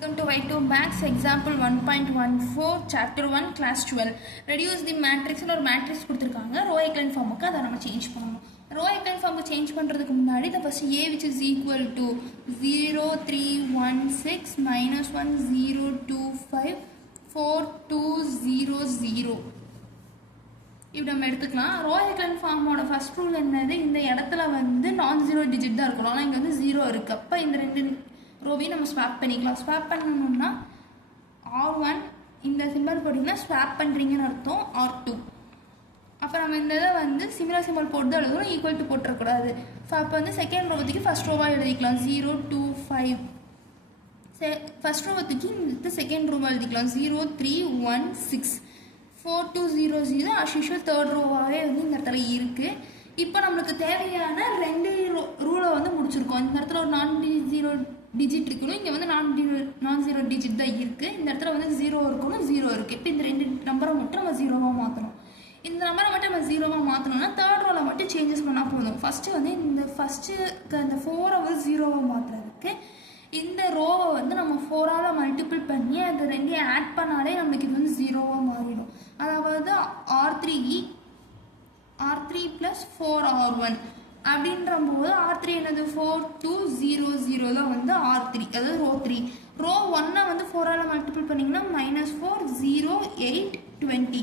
Welcome to Y2 Max example 1.14 chapter 1 class 12. Reduce the matrix or matrix கொடுத்திருக்காங்க row echelon form க்கு அத நம்ம change பண்ணனும். row echelon form க்கு change பண்றதுக்கு முன்னாடி the first a which is equal to 0 3 1 6 minus 1 0 2 5 4 2 0 0 இப்படி நம்ம எடுத்துக்கலாம். row echelon form ஓட first rule என்னது, இந்த இடத்துல வந்து நான் ஜீரோ டிஜிட் தான் இருக்கணும். ஆனா இங்க வந்து 0 இருக்கு. அப்ப இந்த ரெண்டு ரோவையும் நம்ம ஸ்வாப் பண்ணிக்கலாம். ஸ்வாப் பண்ணணும்னா R1 இந்த சிம்பிள் போட்டிங்கன்னா ஸ்வாப் பண்ணுறீங்கன்னு அர்த்தம். R2 அப்போ நம்ம இந்த இதை வந்து சிமிலர் சிம்பிள் போட்டு தான் எழுதணும், ஈக்குவல் டு போட்டுறக்கூடாது. அப்போ வந்து செகண்ட் ரோவத்துக்கு ஃபஸ்ட் ரோவாக எழுதிக்கலாம் 0 2 5. ஃபஸ்ட் ரோவத்துக்கு இந்த செகண்ட் ரோவாக எழுதிக்கலாம் 0 3 1 6 4 2 0 0. அஸ் யூஷுவல் தேர்ட் ரோவாகவே வந்து இந்த இடத்துல இருக்குது. இப்போ நம்மளுக்கு தேவையான ரெண்டு ரூலை வந்து முடிச்சிருக்கோம். இந்த இடத்துல ஒரு நான் ஜீரோ டிஜிட் இருக்கணும், இங்கே வந்து நான் ஜீரோ டிஜிட் தான் இருக்குது. இந்த இடத்துல வந்து 0 இருக்கணும், 0 இருக்குது. இப்போ இந்த ரெண்டு நம்பரை மட்டும் நம்ம ஜீரோவாக மாற்றணும். இந்த நம்பரை மட்டும் நம்ம ஜீரோவாக மாற்றணும்னா தேர்ட் ரோவில் மட்டும் சேஞ்சஸ் பண்ணால் போதும். ஃபஸ்ட்டு வந்து இந்த அந்த 4 வந்து ஜீரோவாக மாற்றுறதுக்கு இந்த ரோவை வந்து நம்ம 4ஆல் மல்டிபிள் பண்ணி அது ரெண்டையும் ஆட் பண்ணாலே நம்மளுக்கு இது வந்து ஜீரோவாக மாறிடும். அதாவது R3 + 4R1 அப்படின்ற போது R3 என்னது 4 2 0 0 தான் வந்து R3, அதாவது ரோ 3. ரோ 1 வந்து 4ஆல் மல்டிபிள் பண்ணிங்கன்னா -4 0 8 20.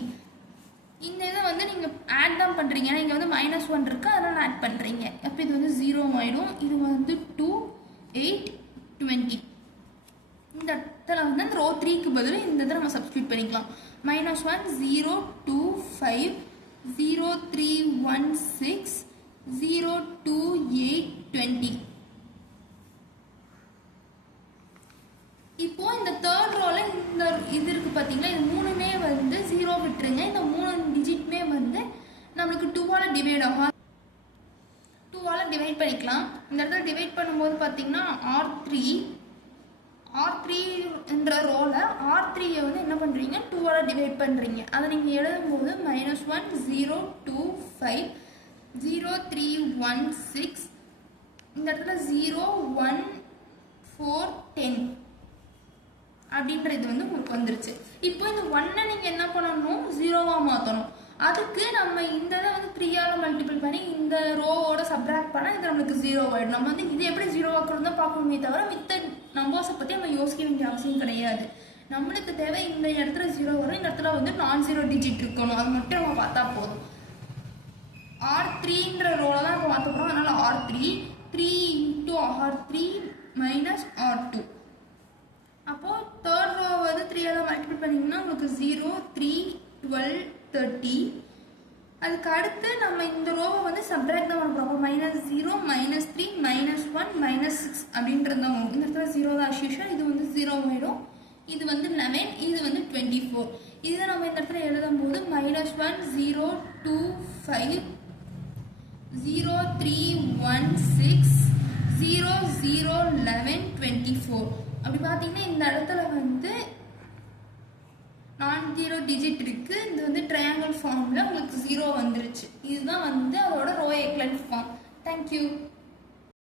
இந்த இதை வந்து நீங்கள் ஆட் தான் பண்ணுறீங்க, ஏன்னா இங்கே வந்து -1 இருக்குது, அதனால் ஆட் பண்ணுறீங்க. அப்போ இது வந்து 0 ஆகிடும். இது வந்து 2 8 20. இந்த இடத்துல வந்து அந்த ரோ 3க்கு பதில் இந்த இதை நம்ம சப்ஸ்டியூட் பண்ணிக்கலாம். -1 0 2 5 0 3 1 6 0 2 8 20. இப்போ இந்த தேர்ட் ரோல இந்த இது இருக்கு பார்த்தீங்களா, இது மூணுமே வந்து 0 விட்டுருங்க. இந்த 3 டிஜிட்மே வந்து நம்மளுக்கு 2ஆல் டிவைட் ஆகும். 2ஆல் டிவைட் பண்ணிக்கலாம். இந்த இடத்துல டிவைட் பண்ணும்போது பார்த்தீங்கன்னா R3 என்ற ரோல R3 வந்து என்ன பண்ணுறீங்க, 2ஆல் டிவைட் பண்ணுறீங்க. அதை நீங்கள் எழுதும்போது -1 0 2 5 0 3 1 6. இந்த இடத்துல 0 1 4 10 அப்படின்ற இது வந்து உங்களுக்கு வந்துருச்சு. இப்போ இந்த 1 நீங்கள் என்ன பண்ணணும், 0வாக மாற்றணும். அதுக்கு நம்ம இந்த இதை வந்து 3ஆல் மல்டிபிள் பண்ணி இந்த ரோவோட சப்ராக்ட் பண்ணால் இது நம்மளுக்கு 0 ஆகிடும். நம்ம வந்து இது எப்படி 0 ஆக்குறது தான் பார்க்கணுமே தவிர மித்த நம்பர்ஸை பற்றி நம்ம யோசிக்க வேண்டிய அவசியம் கிடையாது. நம்மளுக்கு தேவை இந்த இடத்துல 0 வரும், இந்த இடத்துல வந்து நான் ஜீரோ டிஜிட் இருக்கணும், அது மட்டும் நம்ம பார்த்தா போதும். R3ன்ற ரோல தான் இப்போ மாற்ற போகிறோம். அதனால் R3 3 × R3 - R2. அப்போது தேர்ட் ரோ வந்து 3ஆல் மல்டிபிள் பண்ணிங்கன்னா உங்களுக்கு 0 3 12 30. அதுக்கு அடுத்து நம்ம இந்த ரோவை வந்து சப்ராக்ட் தான் பண்ண போகிறோம். -0 -3 -1 -6 அப்படின்றது தான் வரும். இந்த இடத்துல 0 தான் அஷ்யூஷன். இது வந்து 0 ஆகிடும். இது வந்து 11, இது வந்து 24. இதை நம்ம இந்த இடத்துல எழுதும் போது -1 0 2 5 0 3 1 6 0 0 11 24. அப்படி பார்த்தீங்கன்னா இந்த இடத்துல வந்து நான் ஜீரோ டிஜிட் இருக்குது. இது வந்து ட்ரையாங்கிள் ஃபார்மில் உங்களுக்கு 0 வந்துருச்சு. இதுதான் வந்து அதோட ரோ echelon ஃபார்ம். தேங்க்யூ.